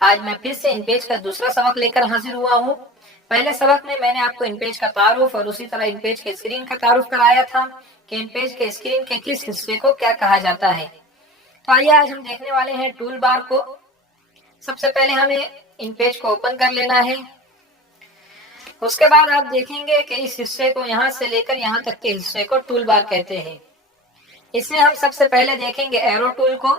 आज मैं फिर से इनपेज का दूसरा सबक लेकर हाजिर हुआ हूँ। पहले सबक में मैंने आपको इनपेज का तारुफ और उसी तरह इनपेज के स्क्रीन का तारुफ कराया था कि इनपेज के स्क्रीन के किस हिस्से को क्या कहा जाता है। तो आइए आज हम देखने वाले हैं टूल बार को। सबसे पहले हमें इनपेज को ओपन कर लेना है। उसके बाद आप देखेंगे कि इस हिस्से को यहाँ से लेकर यहाँ तक के हिस्से को टूल बार कहते हैं। इसमें हम सबसे पहले देखेंगे एरो टूल को।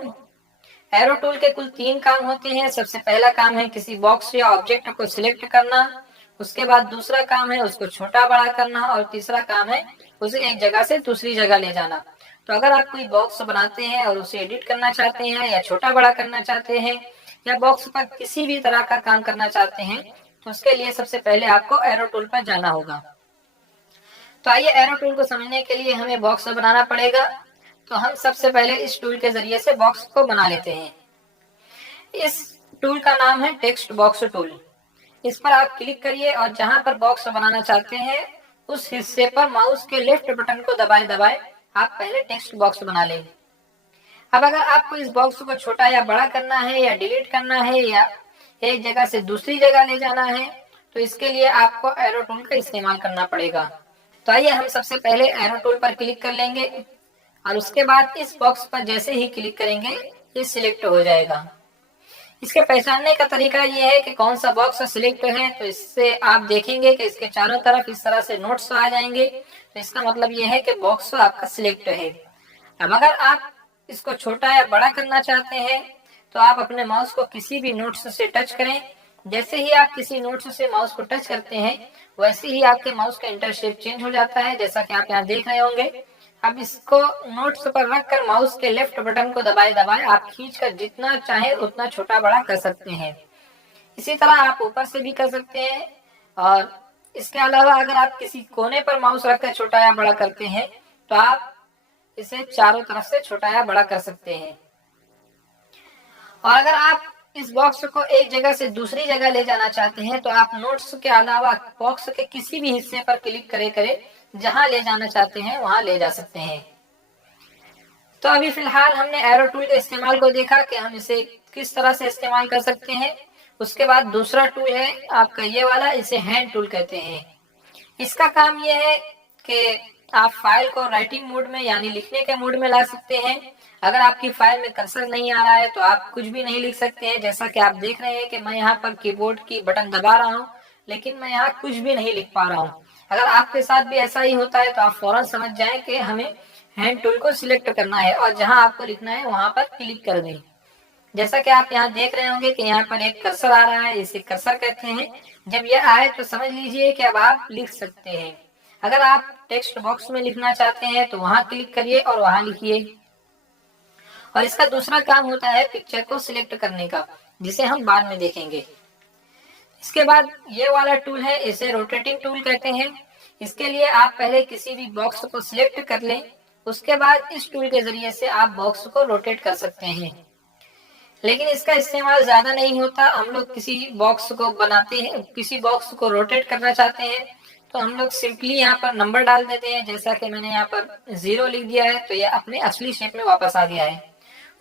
एरो टूल के कुल 3 काम होते हैं। सबसे पहला काम है किसी बॉक्स या ऑब्जेक्ट को सिलेक्ट करना, उसके बाद दूसरा काम है उसको छोटा बड़ा करना और तीसरा काम है उसे एक जगह से दूसरी जगह ले जाना। तो अगर आप कोई बॉक्स बनाते हैं और उसे एडिट करना चाहते हैं या छोटा बड़ा करना चाहते हैं या बॉक्स पर किसी भी तरह का काम करना चाहते हैं तो उसके लिए सबसे पहले आपको एरो टूल पर जाना होगा। तो आइए एरो टूल को समझने के लिए हमें बॉक्स बनाना पड़ेगा। तो हम सबसे पहले इस टूल के जरिए से बॉक्स को बना लेते हैं। इस टूल का नाम है टेक्स्ट बॉक्स टूल। इस पर आप क्लिक करिए और जहां पर बॉक्स बनाना चाहते हैं उस हिस्से पर माउस के लेफ्ट बटन को दबाए दबाए आप पहले टेक्स्ट बॉक्स बना लें। अब अगर आपको इस बॉक्स को छोटा या बड़ा करना है या डिलीट करना है या एक जगह से दूसरी जगह ले जाना है तो इसके लिए आपको एरो टूल का इस्तेमाल करना पड़ेगा। तो आइए हम सबसे पहले एरो टूल पर क्लिक कर लेंगे और उसके बाद इस बॉक्स पर जैसे ही क्लिक करेंगे ये सिलेक्ट हो जाएगा। इसके पहचानने का तरीका ये है कि कौन सा बॉक्स सिलेक्ट है। तो इससे आप देखेंगे कि इसके चारों तरफ इस तरह से नोट्स आ जाएंगे। तो इसका मतलब ये है कि बॉक्स आपका सिलेक्ट है। अब अगर आप इसको छोटा या बड़ा करना चाहते हैं तो आप अपने माउस को किसी भी नोट्स से टच करें। जैसे ही आप किसी नोट्स से माउस को टच करते हैं वैसे ही आपके माउस का इंटरशेप चेंज हो जाता है, जैसा कि आप यहाँ देख रहे होंगे। अब इसको नोट्स पर रखकर माउस के लेफ्ट बटन को दबाए दबाए आप खींचकर जितना चाहे उतना छोटा बड़ा कर सकते हैं। इसी तरह आप ऊपर से भी कर सकते हैं और इसके अलावा अगर आप किसी कोने पर माउस रखकर छोटा या बड़ा करते हैं तो आप इसे चारों तरफ से छोटा या बड़ा कर सकते हैं। और अगर आप इस बॉक्स को एक जगह से दूसरी जगह ले जाना चाहते हैं तो आप नोट्स के अलावा बॉक्स के किसी भी हिस्से पर क्लिक करे जहां ले जाना चाहते हैं वहां ले जा सकते हैं। तो अभी फिलहाल हमने एरो टूल के इस्तेमाल को देखा कि हम इसे किस तरह से इस्तेमाल कर सकते हैं। उसके बाद दूसरा टूल है आपका ये वाला, इसे हैंड टूल कहते हैं। इसका काम ये है कि आप फाइल को राइटिंग मोड में यानी लिखने के मोड में ला सकते हैं। अगर आपकी फाइल में कर्सर नहीं आ रहा है तो आप कुछ भी नहीं लिख सकते हैं। जैसा कि आप देख रहे हैं कि मैं यहाँ पर कीबोर्ड की बटन दबा रहा हूँ लेकिन मैं यहाँ कुछ भी नहीं लिख पा रहा हूँ। अगर आपके साथ भी ऐसा ही होता है तो आप फौरन समझ जाएं कि हमें हैंड टूल को सिलेक्ट करना है और जहां आपको लिखना है वहां पर क्लिक कर दें। जैसा कि आप यहाँ देख रहे होंगे कि यहाँ पर एक कर्सर आ रहा है, इसे कर्सर कहते हैं। जब यह आए तो समझ लीजिए कि अब आप लिख सकते हैं। अगर आप टेक्स्ट बॉक्स में लिखना चाहते हैं तो वहां क्लिक करिए और वहां लिखिए। और इसका दूसरा काम होता है पिक्चर को सिलेक्ट करने का, जिसे हम बाद में देखेंगे। इसके बाद ये वाला टूल है, इसे रोटेटिंग टूल कहते हैं। इसके लिए आप पहले किसी भी बॉक्स को सिलेक्ट कर लें, उसके बाद इस टूल के जरिए से आप बॉक्स को रोटेट कर सकते हैं। लेकिन इसका इस्तेमाल ज्यादा नहीं होता। हम लोग किसी बॉक्स को बनाते हैं, किसी बॉक्स को रोटेट करना चाहते हैं तो हम लोग सिंपली यहाँ पर नंबर डाल देते हैं। जैसा कि मैंने यहाँ पर 0 लिख दिया है तो यह अपने असली शेप में वापस आ गया है।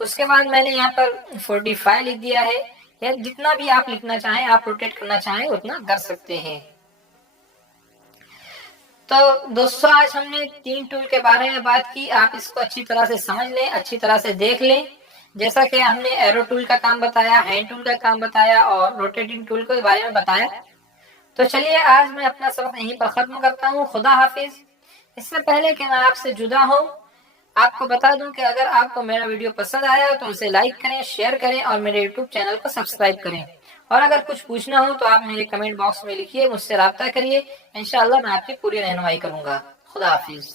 उसके बाद मैंने यहाँ पर 45 लिख दिया है। या जितना भी आप लिखना चाहें, आप रोटेट करना चाहें उतना कर सकते हैं। तो दोस्तों आज हमने 3 टूल के बारे में बात की। आप इसको अच्छी तरह से समझ लें, अच्छी तरह से देख लें। जैसा कि हमने एरो टूल का काम बताया, हैंड टूल का काम बताया और रोटेटिंग टूल के बारे में बताया। तो चलिए आज मैं अपना सबक यहीं पर खत्म करता हूँ। खुदा हाफिज। इससे पहले कि मैं आपसे जुदा हूँ आपको बता दूं कि अगर आपको मेरा वीडियो पसंद आया तो उसे लाइक करें, शेयर करें और मेरे यूट्यूब चैनल को सब्सक्राइब करें। और अगर कुछ पूछना हो तो आप मेरे कमेंट बॉक्स में लिखिए, मुझसे राब्ता करिए। इंशाअल्लाह मैं आपकी पूरी रहनुमाई करूंगा। खुदा हाफिज।